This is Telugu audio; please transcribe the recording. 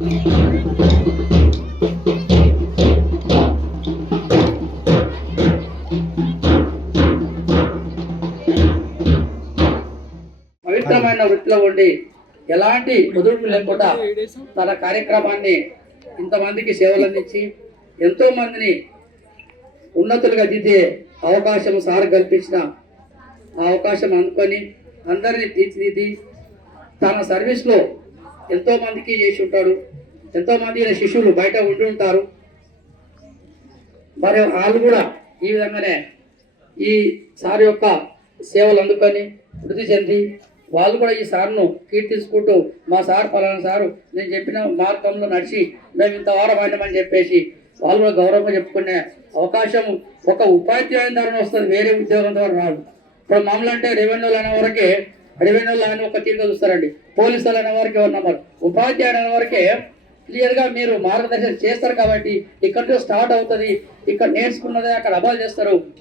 పవిత్రమైన వృత్తిలో ఉండి ఎలాంటి కుదుర్పు లేకుండా తన కార్యక్రమాన్ని ఇంతమందికి సేవలు అందించి ఎంతో మందిని ఉన్నతులుగా దిద్దే అవకాశం సార్ కల్పించిన ఆ అవకాశం అందుకొని అందరినీ తీర్చిదిద్ది తన సర్వీస్లో ఎంతో మందికి చేసి ఉంటాడు. ఎంతో మంది శిష్యులు బయట ఉండి ఉంటారు. మరి వాళ్ళు కూడా ఈ విధంగానే ఈ సార్ యొక్క సేవలు అందుకొని వృద్ధి చెంది వాళ్ళు కూడా ఈ సార్ను కీర్తించుకుంటూ మా సార్ పలానా సారు నేను చెప్పిన మార్గంలో నడిచి మేము ఇంత వారం అయినామని చెప్పేసి వాళ్ళు కూడా గౌరవంగా చెప్పుకునే అవకాశం ఒక ఉపాధ్యాయుని ద్వారా వస్తుంది, వేరే ఉద్యోగం ద్వారా రాదు. ఇప్పుడు మామూలు అంటే రెవెన్యూలు అనే వరకే రెవెన్యూలు అని ఒక తీరుగా చూస్తారండి, పోలీసులు అనే వరకే ఉన్నారు. ఉపాధ్యాయుడు అనే వరకే క్లియర్గా మీరు మార్గదర్శనం చేస్తారు కాబట్టి ఇక్కడ స్టార్ట్ అవుతుంది, ఇక్కడ నేర్చుకున్నదే అక్కడ అమలు చేస్తారు.